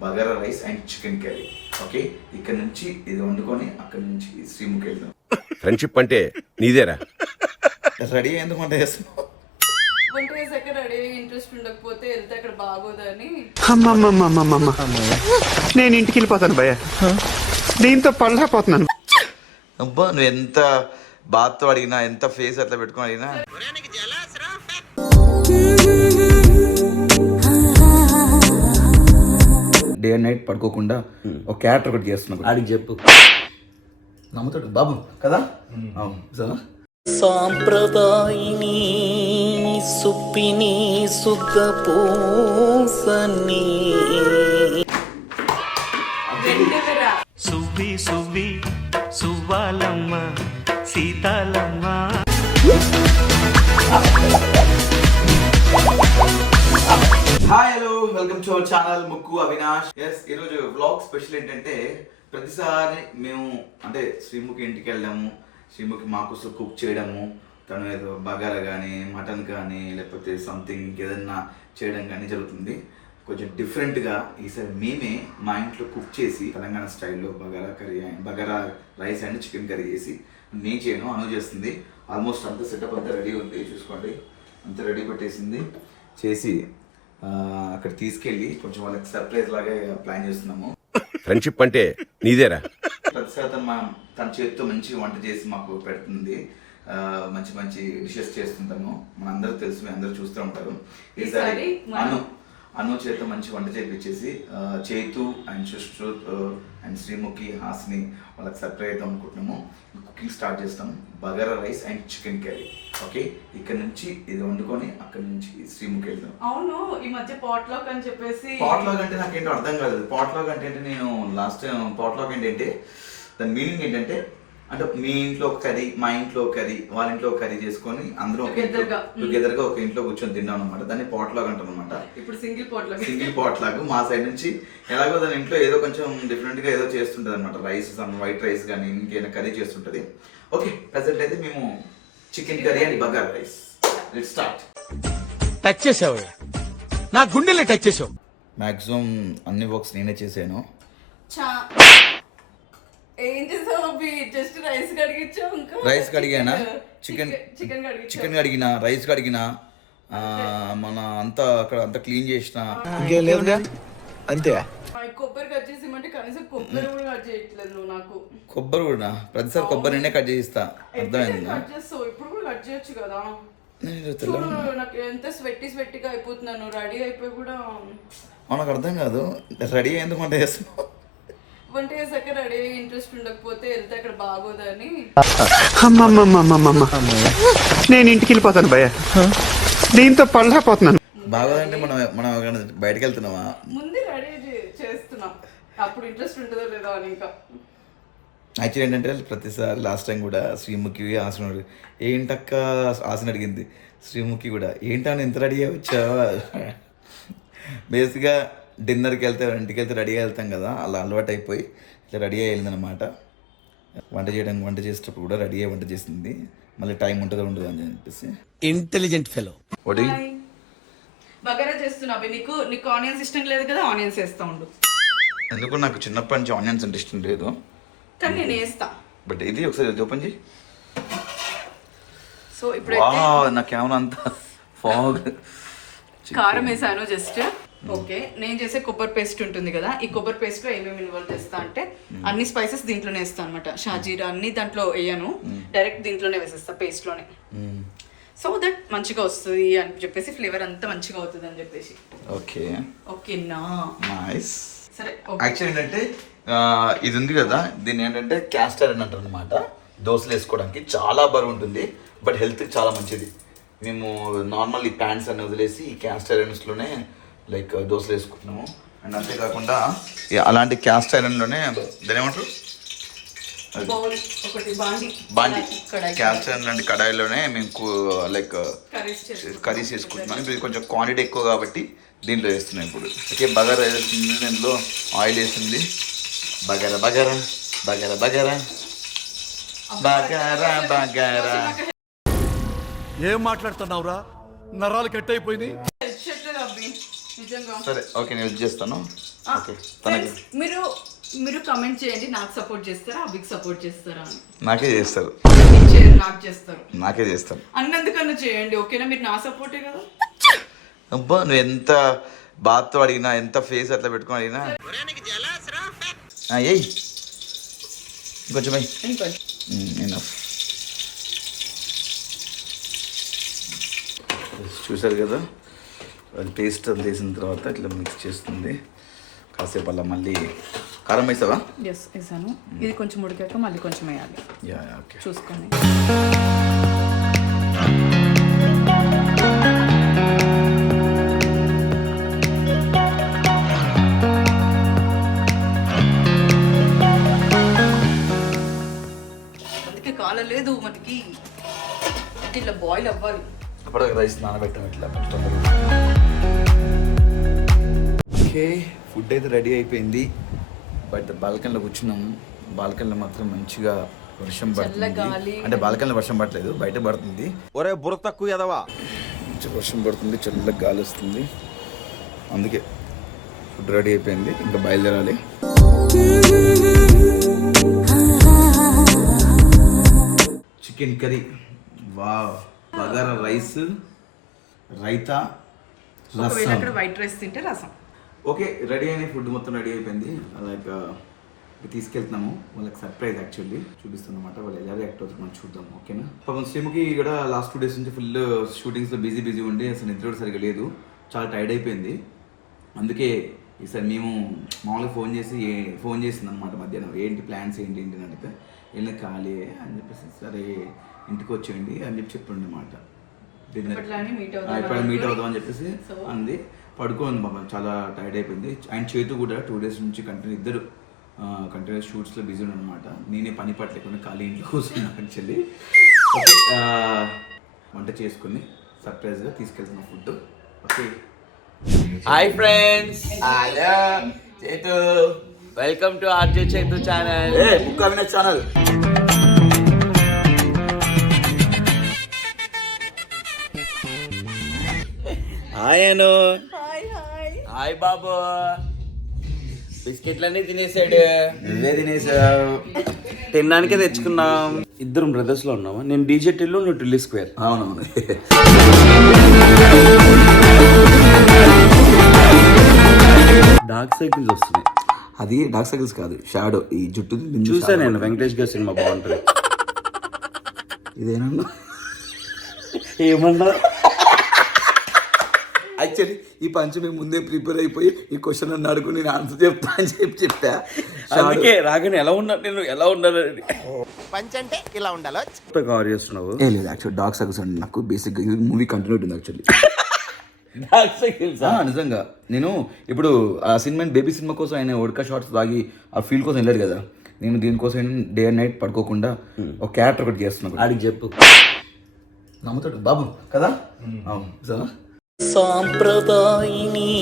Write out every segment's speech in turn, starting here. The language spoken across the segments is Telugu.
Bagara rice and chicken curry. Okay, ఇక్కడ నుంచి ఇది వండుకొని అక్కడ నుంచి శ్రీముఖి వెళ్దాం. ఫ్రెండ్షిప్ అంటే నీదేరా. రెడీ ఎందుకు వంట చేస్తున్నావు? వంట చేసాక రెడీ ఇంట్రెస్ట్ ఉండకపోతే వెళ్తే అక్కడ బాగోదని. నేను ఇంటికి వెళ్ళిపోతాను భయ్య, దీంతో పళ్ళపోతున్నాను. అబ్బా, నువ్వు ఎంత బాత్తో అడిగినా, ఎంత ఫేస్ అట్లా పెట్టుకుని అడిగినా డే అండ్ నైట్ పడుకోకుండా ఒక క్యారెక్టర్ ఒకటి చేస్తున్నావు. ఆడికి చెప్పు, నమ్ముతాడు బాబు కదా. సాంప్రదాయిని సుప్పిని సుద్ధ పూసని సువ్వి సువ్వి సువ్వాలమ్మ సీతాలమ్మ. Hi, hello, welcome to our channel Mukku Avinash. Yes, ఈరోజు వ్లాగ్ స్పెషల్ ఏంటంటే ప్రతిసారి మేము అంటే శ్రీముఖి ఇంటికి వెళ్ళాము, శ్రీముఖి మా కోసం కుక్ చేయడము, తను ఏదో బగారా కానీ మటన్ కానీ లేకపోతే సంథింగ్ ఇంకేదన్నా చేయడం కానీ జరుగుతుంది. కొంచెం డిఫరెంట్గా ఈసారి మేమే మా ఇంట్లో కుక్ చేసి తెలంగాణ స్టైల్లో bagara rice and chicken curry చేసి నేను చేయను, అను చేస్తుంది. ఆల్మోస్ట్ అంతా సెటప్ అంతా రెడీ ఉంది, చూసుకోండి. అంతా రెడీ పెట్టేసింది చేసి అక్కడ తీసుకెళ్ళి కొంచెం వాళ్ళకి సర్ప్రైజ్ లాగా ప్లాన్ చేస్తున్నాము. ఫ్రెండ్షిప్ అంటే నీదేరా. ప్రతిసారి తన చేతితో మంచి వంట చేసి మాకు పెడుతుంది, మంచి మంచి డిషెస్ చేస్తుంటాము. మనందరూ తెలుసు, మీ అందరూ చూస్తూ ఉంటారు. ఈసారి అను చేత మంచి వంట చేపించేసి చేతు అండ్ సుశ్రుత్ అండ్ శ్రీముఖి, హాస్ని వాళ్ళకి సర్ప్రైజ్ అవుతాం అనుకుంటున్నాము. కుకింగ్ స్టార్ట్ చేస్తాం. Bagara rice and chicken curry. Okay, ఇక్కడ నుంచి ఇది వండుకొని అక్కడ నుంచి శ్రీముఖి వెళ్దాం. అవును, ఈ మధ్య పాట్లాక్ అని చెప్పేసి. పాట్లాక్ అంటే నాకేంటో అర్థం కాలేదు. పాట్లాక్ అంటే నేను లాస్ట్ టైం పాట్లాక్ ఏంటంటే దాని మీనింగ్ ఏంటంటే అంటే మీ ఇంట్లో ఒక కర్రీ, మా ఇంట్లో ఒక కర్రీ, వాళ్ళ ఇంట్లో ఒక కర్రీ చేసుకొని అందరూ టుగెదర్గా ఒక ఇంట్లో కూర్చొని తిన్నాం అనమాట. దాన్ని పాట్లాక్ అంటారు అనమాట. ఇప్పుడు సింగిల్ పాట్లాక్ మా సైడ్ నుంచి ఎలాగో దాని ఇంట్లో ఏదో కొంచెం డిఫరెంట్ గా ఏదో చేస్తుంటది అనమాట. రైస్, వైట్ రైస్ కానీ ఇంకేమైనా కర్రీ చేస్తుంటది. ఓకే, ప్రెసెంట్ అయితే మేము chicken curry and bagara rice. Let's start. Touch చేసావు, నా గుండెల్ని టచ్ చేసావు. మాక్సిమం అన్ని వర్క్స్ నేనే చేశాను. ఏం చేసావు అబ్బి? జస్ట్ రైస్ కడిగించావు, ఇంకా రైస్ కడిగానా, చికెన్ కడిగినా, రైస్ కడిగినా, మన అంతా అక్కడ అంతా క్లీన్ చేసిన. ఇంకేం లేదుగా, అంతే. కొబ్బరి కట్ చేసి ఇమ్మంటే కనీసం కొబ్బరి కూడా కట్ చేయట్లేదు నువ్వు. నాకు కొబ్బరి కూడా ప్రతిసారి కొబ్బరి నేనే కట్ చేయిస్తా, అర్థమైందా? కట్ చేస్తావు, ఇప్పుడు కూడా కట్ చేయొచ్చు కదా. నాకు ఎంత స్వెట్టిగా అయిపోతున్నాను. రెడీ అయిపోయి కూడా నాకు అర్థం కాదు, రెడీ ఎందుకు వంట చేస్తున్నావు? వంట చేసాక రెడీ ఇంట్రెస్ట్ ఉండకపోతే వెళ్తే అక్కడ బాగోదని. నేను ఇంటికి వెళ్ళిపోతాను భయ్య, దీంతో పళ్ళపోతున్నాను. బాగోదంటే మనం బయటకు వెళ్తున్నావా? ముందు రెడీ చేస్తున్నాం, అప్పుడు ఇంట్రెస్ట్ ఉంటుందో లేదో అని. ఇంకా యాక్చువల్లీ ఏంటంటే ప్రతిసారి లాస్ట్ టైం కూడా శ్రీముఖి ఆసన ఏంటక్క ఆసన అడిగింది. శ్రీముఖి కూడా ఏంటని ఎంత రెడీ వచ్చావా. బేసిక్గా డిన్నర్కి వెళ్తే ఇంటికి వెళ్తే రెడీగా వెళ్తాం కదా, అలా అలవాటు అయిపోయి ఇట్లా రెడీ అయ్యి వెళ్ళిందనమాట. వంట చేసేటప్పుడు కూడా రెడీ అయ్యి వంట చేసింది. మళ్ళీ టైం ఉంటుందో ఉండదు అని చెప్పేసి. Intelligent fellow. బగారా చేస్తున్నా. నీకు ఆనియన్స్ ఇష్టం లేదు కదా, ఆనియన్స్ వేస్తా ఉండు. ఎందుకు నాకు చిన్నప్పటి నుంచి ఆనియన్స్ అంటే ఇష్టం లేదు, కానీ నేను వేస్తా. బట్ ఇది ఒకసారి ఓపెన్ చేయి. సో ఇప్పుడు నాకేమన్నా అంత ఫాగ్ కారం వేసాను జస్ట్. ఓకే, నేను చేసే కొబ్బరి పేస్ట్ ఉంటుంది కదా, ఈ కొబ్బరి పేస్ట్ లో ఏమేమి ఇన్వాల్వ్ చేస్తా అంటే అన్ని స్పైసెస్ దీంట్లోనే వేస్తాను అనమాట. షాజీరా అన్ని దాంట్లో వేయను, డైరెక్ట్ దీంట్లోనే వేసేస్తా పేస్ట్ లోనే. సో దట్ మంచిగా వస్తుంది అని చెప్పేసి, ఫ్లేవర్ అంతా మంచిగా అవుతుంది అని చెప్పేసి. ఓకే ఓకేనా, నైస్. సరే. యాక్చువల్లీ ఏంటంటే ఇది ఉంది కదా, దీన్ని ఏంటంటే క్యాస్ట్ ఐరన్ అంటారు అనమాట. దోశలు వేసుకోవడానికి చాలా బరువు ఉంటుంది, బట్ హెల్త్కి చాలా మంచిది. మేము నార్మల్ ఈ ప్యాంట్స్ అన్ని వదిలేసి ఈ క్యాస్ట్ ఐరన్స్లోనే లైక్ దోశలు వేసుకుంటున్నాము. అండ్ అంతేకాకుండా అలాంటి క్యాస్ట్ ఐరన్లోనే దాని ఏమంటారు, బాండి క్యాస్ట్ ఐరన్ లాంటి కడాయిలోనే మేము లైక్ కర్రీస్ చేసుకుంటున్నాం. ఇప్పుడు ఇది కొంచెం క్వాంటిటీ ఎక్కువ కాబట్టి దీంట్లో వేస్తున్నాం ఇప్పుడు. ఓకే, బగారా వేస్తుంది, దీంట్లో ఆయిల్ వేస్తుంది. బగారా బగారా బగారా బగారా బగారా బగారా. ఏం మాట్లాడుతున్నావురా? నరాలు కట్ అయిపోయినాయి. చెప్పలేదు అబ్బి నిజంగా. సరే ఓకే నేను యూజ్ చేస్తాను. ఓకే తనకి Friends, మీరు కమెంట్ చేయండి, నాకు సపోర్ట్ చేస్తారా అభికి సపోర్ట్ చేస్తారా అని. నాకే చేస్తారు, మీరు చేయరు, నాకు చేస్తారు. నాకే చేస్తాను. అన్నందుకన్నా చేయండి ఓకేనా, మీరు నా సపోర్టే కదా. అబ్బా నువ్వు ఎంత బాత్తో అడిగినా, ఎంత ఫేస్ అట్లా పెట్టుకొని అడిగినా ఏయ్ కొంచెం ఎనఫ్. చూసారు కదా, అది పేస్ట్ అంత వేసిన తర్వాత ఇట్లా మిక్స్ చేస్తుంది. కాసేపు అలా మళ్ళీ కారం వేసావా? ఎస్ వేసాను. ఇది కొంచెం ఉడికాక మళ్ళీ కొంచెం వేయాలి. యా ఓకే చూసుకోండి. అందుకే కాలలేదు మనకి, ఇట్లా బాయిల్ అవ్వాలి. అప్పటికి రైస్ నానబెట్టాం ఇట్లా. ఓకే ఫుడ్ అయితే రెడీ అయిపోయింది. బట్ బాల్కనీలో కూర్చున్నాము. బాల్కనీలో మాత్రం మంచిగా వర్షం పడుతుంది. చల్లగాలి. అంటే బాల్కనీలో వర్షం పడలేదు, బయట పడుతుంది. ఒరే బుర్ర తక్కువ ఎదవా. మంచి వర్షం పడుతుంది, చల్లగా గాలి వస్తుంది. అందుకే ఫుడ్ రెడీ అయిపోయింది, ఇంకా బయలుదేరాలి. Chicken curry, wow, bagara rice, raita, ఒకవేళ అక్కడ రసం. వైట్ రైస్ తింటే రసం. ఓకే రెడీ అయిన ఫుడ్ మొత్తం రెడీ అయిపోయింది. లైక్ తీసుకెళ్తున్నాము వాళ్ళకి సర్ప్రైజ్ యాక్చువల్లీ చూపిస్తున్నమాట. వాళ్ళు ఎలా రియాక్ట్ అవుతారు మనం చూద్దాం. ఓకేనా. పాపం శ్రీముఖి కూడా లాస్ట్ 2 days నుంచి ఫుల్ షూటింగ్స్లో బిజీ ఉండి అసలు నిద్ర కూడా సరిగా లేదు, చాలా టైర్డ్ అయిపోయింది. అందుకే ఈసారి మేము మామూలుగా ఫోన్ చేసింది అనమాట మధ్యాహ్నం, ఏంటి ప్లాన్స్ ఏంటి అని అడిగితే వెళ్ళి ఖాళీ అని చెప్పేసి సరే ఇంటికి వచ్చేయండి అని చెప్పిండు అనమాట. ఎప్పటిలానే meet అవుదాం ఇప్పుడు మీట్ అవుదాం అని చెప్పేసి అంది. పడుకోండి బాబా, చాలా టైర్డ్ అయిపోయింది. అండ్ చేతు కూడా 2 days నుంచి ఇద్దరు కంటిన్యూస్ షూట్స్లో బిజీ అనమాట. నేనే పని పట్టలేకుండా ఖాళీ ఇంట్లో కూర్చున్నాను యాక్చువల్లీ. ఓకే వంట చేసుకుని సర్ప్రైజ్గా తీసుకెళ్తున్న food. Okay hi friends, hello Chethu, welcome to RJ Chaitu channel. Mukku Avinash channel. Hi Anu. Hi Babu. బిస్కెట్లన్నీ తినేసాడు. నువ్వే తినేసావు. తినడానికే తెచ్చుకున్నాం. ఇద్దరం బ్రదర్స్ లో ఉన్నాము. నేను డీజే టిల్లు, నువ్వు టిల్లీ స్క్వేర్. అవునవును. డార్క్ సైకిల్స్ వస్తున్నాయి. అది డార్క్ సర్కిల్స్ కాదు, షాడో. ఈ జుట్టు చూసా నేను, వెంకటేష్ గారి సినిమా బాగుంటుంది. ఇదేనా ఏమన్నా యాక్చువల్లీ ఈ పంచ్ మేము ముందే ప్రిపేర్ అయిపోయి ఈ క్వశ్చన్ నన్ను అడుగు నేను ఆన్సర్ చెప్తా అని చెప్పా. అందుకే రాగానే ఎలా ఉన్నా, నేను ఎలా ఉండాలని పంచ్ అంటే ఇలా ఉండాలో. కవర్ చేస్తున్నావు. ఏ లేదు యాక్చువల్లీ డార్క్ సర్కిల్స్ అండి నాకు బేసిక్గా ఇది మూవీ కంటిన్యూ ఉంటుంది యాక్చువల్లీ. డార్క్ సైకిల్స్ నిజంగా నేను ఇప్పుడు ఆ సినిమా బేబీ సినిమా కోసం ఆయన ఒడకా షార్ట్స్ తాగి ఆ ఫీల్డ్ కోసం వెళ్ళాడు కదా, నేను దీనికోసం డే అండ్ నైట్ పడుకోకుండా ఒక క్యారెక్టర్ ఒకటి చేస్తున్నాను. ఆడికి చెప్పు, నమ్ముతాడు బాబు కదా. అవును సార్. సాంప్రదాయిని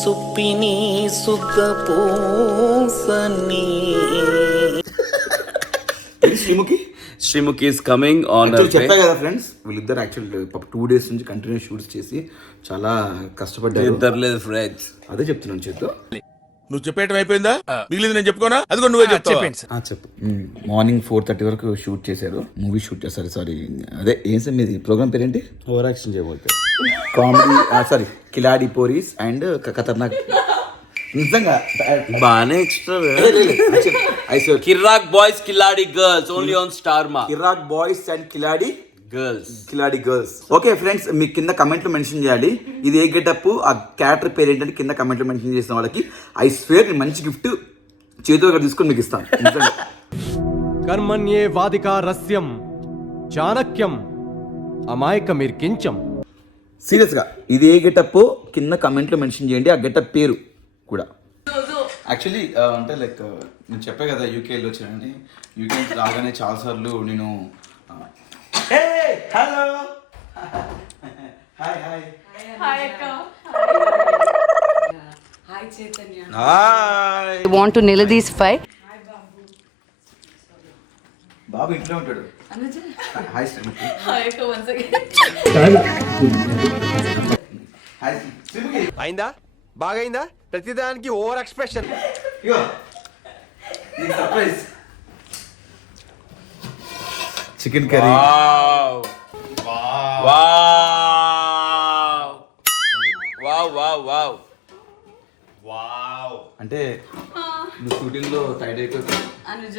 సుప్పిని సుఖ పూసని. Sreemukhi Sreemukhi is coming on. చెప్పా కదా ఫ్రెండ్స్, వీళ్ళిద్దరు యాక్చువల్లీ 2 days నుంచి కంటిన్యూ షూట్స్ చేసి చాలా కష్టపడ్డారు. ఇద్దర్లేదు ఫ్రెండ్స్. అదే చెప్తున్నాను చేతు. నువ్వు చెప్పేయటం అయిపోయిందా? మిగిలింది నేను చెప్పుకోనా? అదిగో నువ్వే చెప్పండి. చెప్పు. మార్నింగ్ 4:30 వరకు షూట్ చేశారు, మూవీ షూట్ చేశారు. సారీ అదే ఏం సార్ మీది ప్రోగ్రామ్ పేరేంటి? ఓవర్ యాక్షన్ చేయబోతే కామెడీ సారీ కిలాడి పోరీస్ అండ్ ఖతర్నాక్. నిజంగా బానే extra. Kirrak boys Khiladi girls only on star Maa. Kirrak boys and Khiladi girls. Okay friends, మీ కింద కమెంట్లో మెన్షన్ చేయాలి ఇది ఏ గెటప్, ఆ క్యారెక్టర్ పేరు ఏంటంటే కింద కమెంట్లో మెన్షన్ చేసిన వాళ్ళకి ఐ స్వేర్ నేను మంచి గిఫ్ట్ చేతిగా తీసుకొని మీకు ఇస్తాను. నిజంగా. కర్మణ్యే వాదికా రస్యం చాణక్యం అమాయకమిర్కించం. సీరియస్గా ఇది ఏ గెటప్ కింద కమెంట్లో మెన్షన్ చేయండి, ఆ గెటప్ పేరు కూడా. యాక్చువల్లీ అంటే లైక్ నేను చెప్పా కదా యూకేలో వచ్చానని. యూకే రాగానే చాలాసార్లు నేను హలో హాయ్ హాయ్ హాయ్ అక్క. Hi Chaitanya. Hi. I want to నిలదీసిఫై. బాబు ఇంట్లో ఉంటాడు. అనుజ హాయ్ శ్రీముఖి. హాయ్ అక్క వన్స్ అగైన్. హాయ్ శ్రీముఖి. అయిందా బాగైందా ప్రతిదానికి ఓవర్ ఎక్స్ప్రెషన్. ఇగో నీకు సర్ప్రైజ్. Chicken curry. అంటే నువ్వు షూటింగ్ లో టైడ్ అయిపోయి అనుజ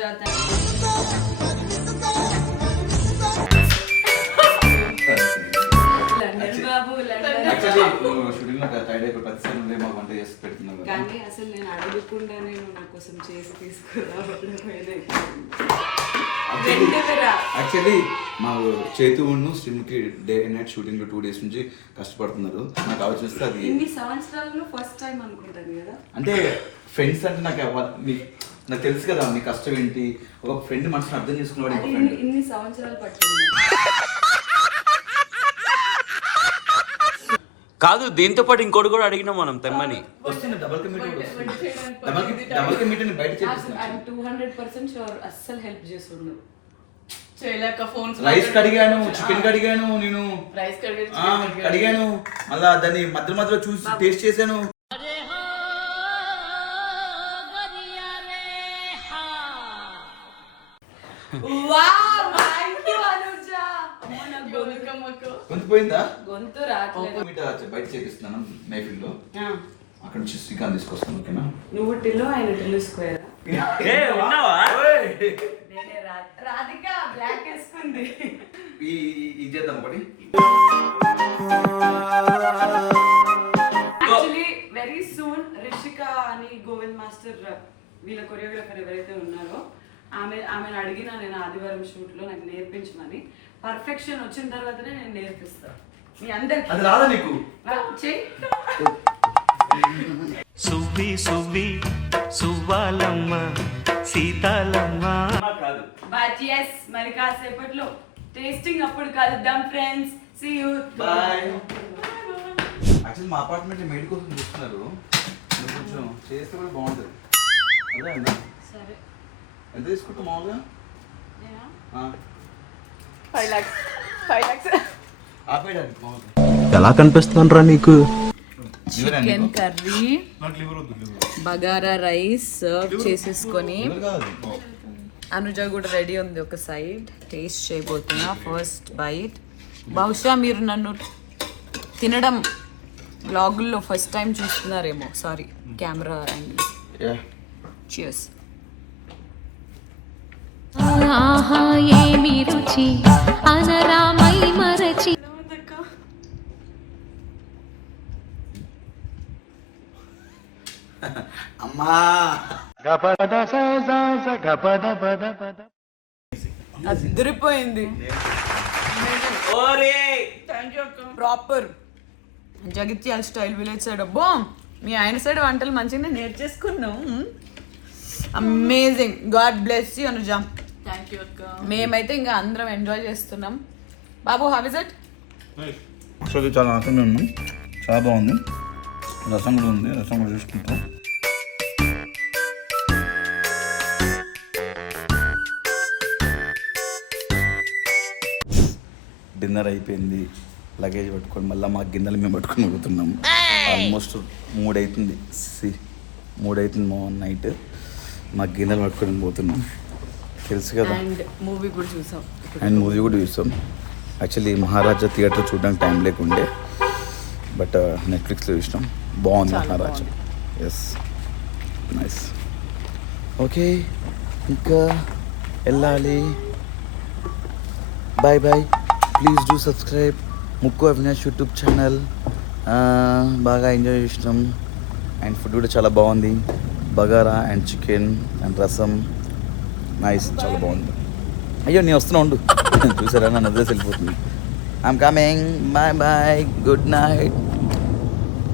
లండన్ బాబు లండన్. యాక్చువల్లీ నువ్వు షూటింగ్ లో టైడ్ అయిపోయి ప్రతిసారి నువ్వే మాకు వంట చేసి పెడుతున్నావు కదా. కానీ అసలు నేను అడగకుండానే నువ్వు నా కోసం చేసి తీసుకురావడం యాక్చువల్లీ మా చేతు ఉన్ను Sreemukhi day and night shooting 2 days నుంచి కష్టపడుతున్నారు. నాకు ఆలోచిస్తే అది ఇన్ని సంవత్సరాలలో ఫస్ట్ టైం అనుకుంటాను కదా. అంటే ఫ్రెండ్స్ అంటే నాకు తెలుసు కదా నీ కష్టం ఏంటి. ఒక ఫ్రెండ్ మనసుని అర్థం చేసుకునేవాడు ఇంకో ఫ్రెండ్. ఇన్ని సంవత్సరాలు పట్టింది. కాదు దీంతో పాటు ఇంకోటి కూడా అడిగినాం మనం తెమ్మని. వస్తుంది డబుల్ కమిటీ బయట చేపిస్తున్నాను. 200% షూర్ అస్సలు హెల్ప్ చేస్తుండు. చేయలేక ఫోన్స్ రైస్ కడిగాను, చికెన్ కడిగాను, నేను రైస్ కడిగాను, మళ్ళా దాన్ని మధ్యలో చూసి టేస్ట్ చేశాను. గొంతు పోయిందా? గొంతు రావట్లేదు. బయట చేపిస్తున్నాను మైఫిల్ లో. అక్కడ నుంచి శ్రీకాంత్ తీసుకొస్తాను. ఓకేనా? నువ్వు టిల్లు ఆయన టిల్లు స్క్వేర్. రాధిక బ్లాక్ వేసుకుంది. ఇది చేద్దాం ఒకటి. యాక్చువల్లీ వెరీ సూన్ రిషిక అని గోవింద్ మాస్టర్ వీళ్ళ కొరియోగ్రాఫర్ ఎవరైతే ఉన్నారో ఆమెను అడిగిన నేను ఆదివారం షూట్ లో నాకు నేర్పించమని. పర్ఫెక్షన్ వచ్చిన తర్వాతనే నేను నేర్పిస్తాను మీ అందరికి. అది రాదా నీకు? సువ్వి సువ్వి సువ్వాలమ్మ సీతాలమ్మ. బట్ ఎస్ మరి కాసేపట్లో టేస్టింగ్ అప్పుడు కలుద్దాం friends. See you. Bye. Actually మా అపార్ట్మెంట్ మెయిడ్ కోసం చూస్తున్నారు. నువ్వు కొంచెం చేస్తే కూడా బాగుంటుంది. అదే అండి. సరే ఎంత తీసుకుంటావు మామూలుగా? 5 lakhs. ఆపేయడానికి మామూలుగా ఎలా కనిపిస్తానరా నీకు? Chicken curry, bagara rice serve చేసేసుకొని అనుజ కూడా రెడీ ఉంది. ఒక సైడ్ టేస్ట్ చేయబోతున్నా. First bite. బహుశా మీరు నన్ను తినడం బ్లాగుల్లో ఫస్ట్ టైం చూస్తున్నారేమో. Sorry camera angle. చియర్స్. ఆహా ఏమి రుచి అనరామై మరచి. అమ్మా అదిరిపోయింది. Proper Jagtial style village side. అబ్బో మీ ఆయన సైడ్ వంటలు మంచిగా నేర్చేసుకున్నాం. Amazing. God bless you Anuja. Thank you అక్క. మేమైతే ఇంకా అందరం ఎంజాయ్ చేస్తున్నాం. బాబు హౌ ఇస్ ఇట్? యాక్చువల్లీ చాలా ఆనందంగా ఉన్నాం. చాలా బాగుంది. రసం కూడా ఉంది. రసం కూడా చూసుకుంటాం. డిన్నర్ అయిపోయింది. లగేజ్ పట్టుకొని మళ్ళీ మా గిన్నెలు మేము పట్టుకొని పోతున్నాము. ఆల్మోస్ట్ 3 అవుతుంది. 3 అవుతుంది నైట్. మా గిన్నెలు పట్టుకొని పోతున్నాం. తెలుసు కదా. అండ్ మూవీ కూడా చూసాం. యాక్చువల్లీ మహారాజా థియేటర్ చూడడానికి టైం లేకుండే, బట్ నెట్ఫ్లిక్స్లో చూసినాం. బాగుంది మహారాజా. Yes nice. ఓకే ఇంకా వెళ్ళాలి. Bye bye. Please do subscribe Mukku Avinash YouTube channel. బాగా ఎంజాయ్ చేసినాం. అండ్ ఫుడ్ కూడా చాలా బాగుంది. Bagara and chicken and rasam nice. చాలా బాగుంది. అయ్యో నేను వస్తున్నా ఉండు. చూసారా నన్ను వదిలేసి వెళ్ళిపోతుంది. I'm coming. Bye bye. Good night.